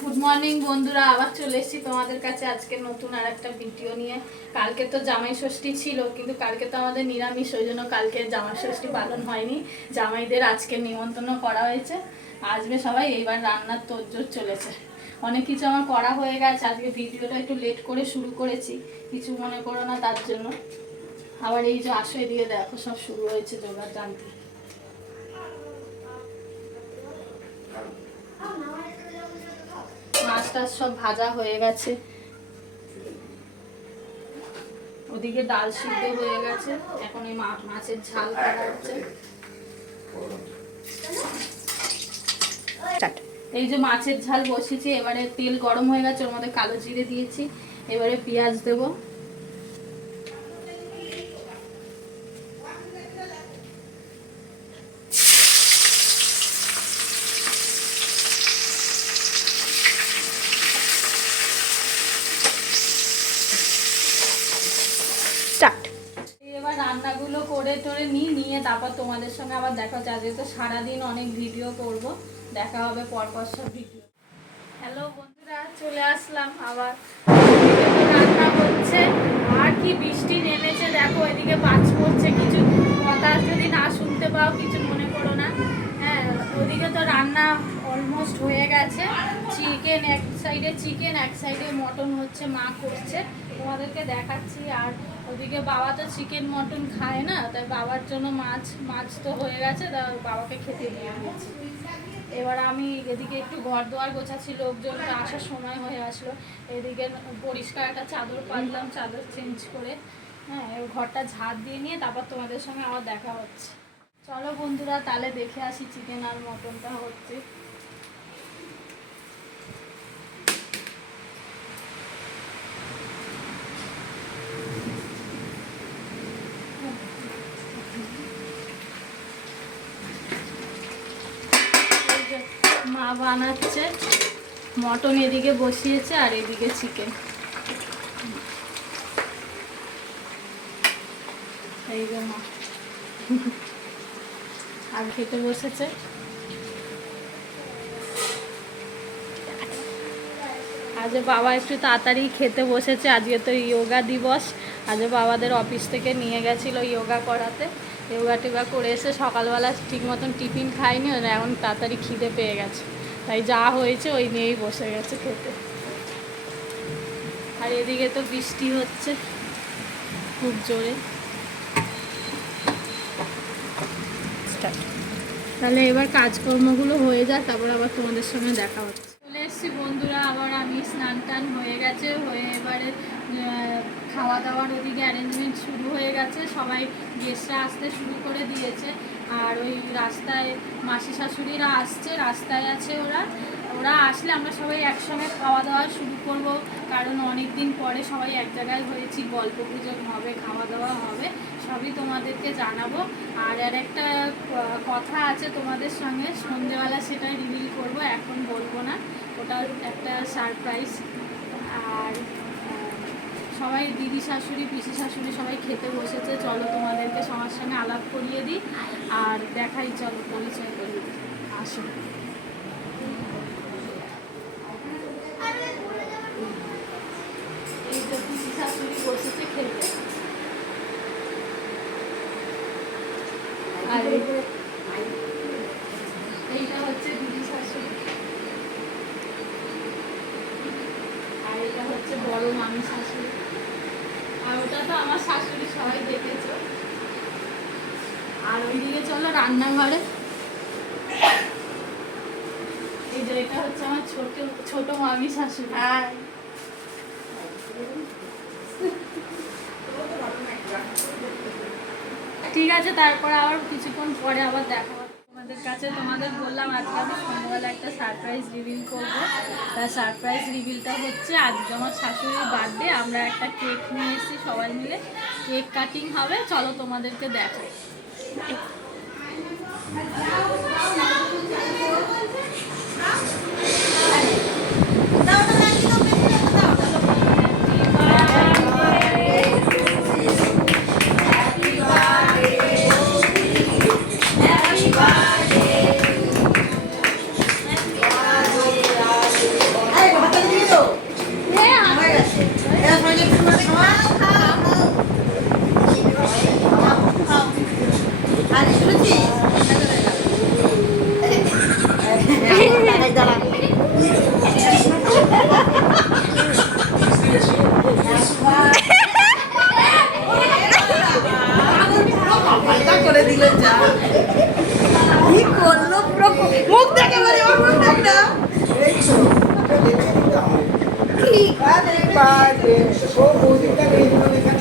Good morning বন্ধুরা, আবার চলে এসেছি তোমাদের কাছে আজকে নতুন আর একটা ভিডিও নিয়ে। কালকে তো জামাই ষষ্ঠী ছিল, কিন্তু কালকে তো আমাদের নিরামিষ, ওই জন্য কালকে জামাই ষষ্ঠী পালন হয়নি। জামাইদের আজকে নিমন্ত্রণ করা হয়েছে, আসবে সবাই। এইবার রান্নার তোড়জোড় চলেছে, অনেক কিছু আমার করা হয়ে গেছে। আজকে ভিডিওটা একটু লেট করে শুরু করেছি, কিছু মনে করো না তার জন্য। আবার এই যে আসো এদিকে দেখো, সব শুরু হয়েছে জোগাড় জানতে। মাছ টাছ সব ভাজা হয়ে গেছে, ওদিকে ডাল সিদ্ধ হয়ে গেছে, এখন এই মাছের ঝাল করা হচ্ছে। এই যে মাছের ঝাল বসিয়েছি, এবারে তেল গরম হয়ে গেছে, ওর মধ্যে কালো জিরে দিয়েছি, এবারে পেঁয়াজ দেবো। এবার রান্নাগুলো করে টোরে নিয়ে তারপর তোমাদের সঙ্গে আবার দেখা হচ্ছে। আজকে তো সারাদিন অনেক ভিডিও করব, দেখা হবে পরপর সব ভিডিও। হ্যালো বন্ধুরা, চলে আসলাম আবার। রান্না হচ্ছে, আর কি বৃষ্টি নেমেছে দেখো, এদিকে বাজ পড়ছে। কিছু কথা যদি না শুনতে পাও কিছু মনে করো না। হ্যাঁ, ওদিকে তো রান্না অলমোস্ট হয়ে গেছে। চিকেন এক সাইডে, চিকেন এক সাইডে মটন হচ্ছে, মা করছে, তোমাদেরকে দেখাচ্ছি। আর ওদিকে বাবা তো চিকেন মটন খায় না, তাই বাবার জন্য মাছ তো হয়ে গেছে, তা বাবাকে খেতে দিয়ে দিয়েছি। এবার আমি এদিকে একটু ঘর দোয়ার গোছাচ্ছি, লোকজন আসার সময় হয়ে আসলো। এদিকে পরিষ্কার একটা চাদর পাতলাম, চাদর চেঞ্জ করে হ্যাঁ ঘরটা ঝাড় দিয়ে নিয়ে তারপর তোমাদের সঙ্গে আবার দেখা হচ্ছে। চলো বন্ধুরা, তাহলে দেখে আসি চিকেন আর মটনটা হচ্ছে। মা বানাচ্ছে মটন, এদিকে বসিয়েছে, আর এদিকে চিকেন। এই যে মা আর খেতে বসেছে। আজ বাবা একটু তাড়াতাড়ি খেতে বসেছে, আজকে তো যোগা দিবস। আজ বাবাদের অফিস থেকে নিয়ে গেছিলো যোগা করাতে, যোগা টোগা করে এসে সকালবেলা ঠিক মতন টিফিন খায়নি, এখন তাড়াতাড়ি খিদে পেয়ে গেছে, তাই যা হয়েছে ওই নিয়েই বসে গেছে খেতে। আর এদিকে তো বৃষ্টি হচ্ছে খুব জোরে। তাহলে এবার কাজকর্মগুলো হয়ে যাক, তারপর আবার তোমাদের সঙ্গে দেখা হচ্ছে। চলে এসেছি বন্ধুরা, আবার আমি স্নান টান হয়ে গেছে, হয়ে এবারে খাওয়া দাওয়ার ওদিকে অ্যারেঞ্জমেন্ট শুরু হয়ে গেছে। সবাই গেস্টরা আসতে শুরু করে দিয়েছে, আর ওই রাস্তায় মাসি শাশুড়িরা আসছে, রাস্তায় আছে ওরা আসলে আমরা সবাই একসঙ্গে খাওয়া দাওয়া শুরু করব, কারণ অনেক দিন পরে সবাই এক জায়গায় হয়েছি, গল্প গুজব হবে, খাওয়া দাওয়া হবে, সবই তোমাদেরকে জানাবো। আর একটা কথা আছে তোমাদের সঙ্গে, সন্ধেবেলা সেটা রিভিল করব, এখন বলবো না, ওটা একটা সারপ্রাইজ। আর সবাই দিদি শাশুড়ি, পিসি শাশুড়ি সবাই খেতে বসেছে, চলো তোমাদেরকে সবার সঙ্গে আলাপ করিয়ে দিই আর দেখাই, চলো পরিচয় করিয়ে দিই, আসো। এই তো পিসি শাশুড়ি বসেছে খেতে, আর এইটা হচ্ছে দিদি শাশুড়ি, আর এটা হচ্ছে বড় মামি শাশুড়ি, আর ওটা তো আমার শাশুড়ি, সবাই দেখেছো। আর ওইদিকে চলো রান্নাঘরে, এই যে এটা হচ্ছে আমার ছোট মামি শাশুড়ি। ঠিক আছে, তারপরে আবার কিছুক্ষণ পরে আবার দেখা হবে তোমাদের কাছে। তোমাদের বললাম আজকে আমি সন্ধ্যাবেলা একটা সারপ্রাইজ রিভিল করবো। তার সারপ্রাইজ রিভিলটা হচ্ছে আজকে আমার শাশুড়ির বার্থডে, আমরা একটা কেক নিয়ে এসেছি, সবাই মিলে কেক কাটিং হবে, চলো তোমাদেরকে দেখাই। কি করলো পুরো মুখ দেখে বলে ওর মুখ দেখ না এই তো, এটা দেখে নিতে হবে। ঠিক আছে বাজে, ও বৌদিটা এই জন্য এখানে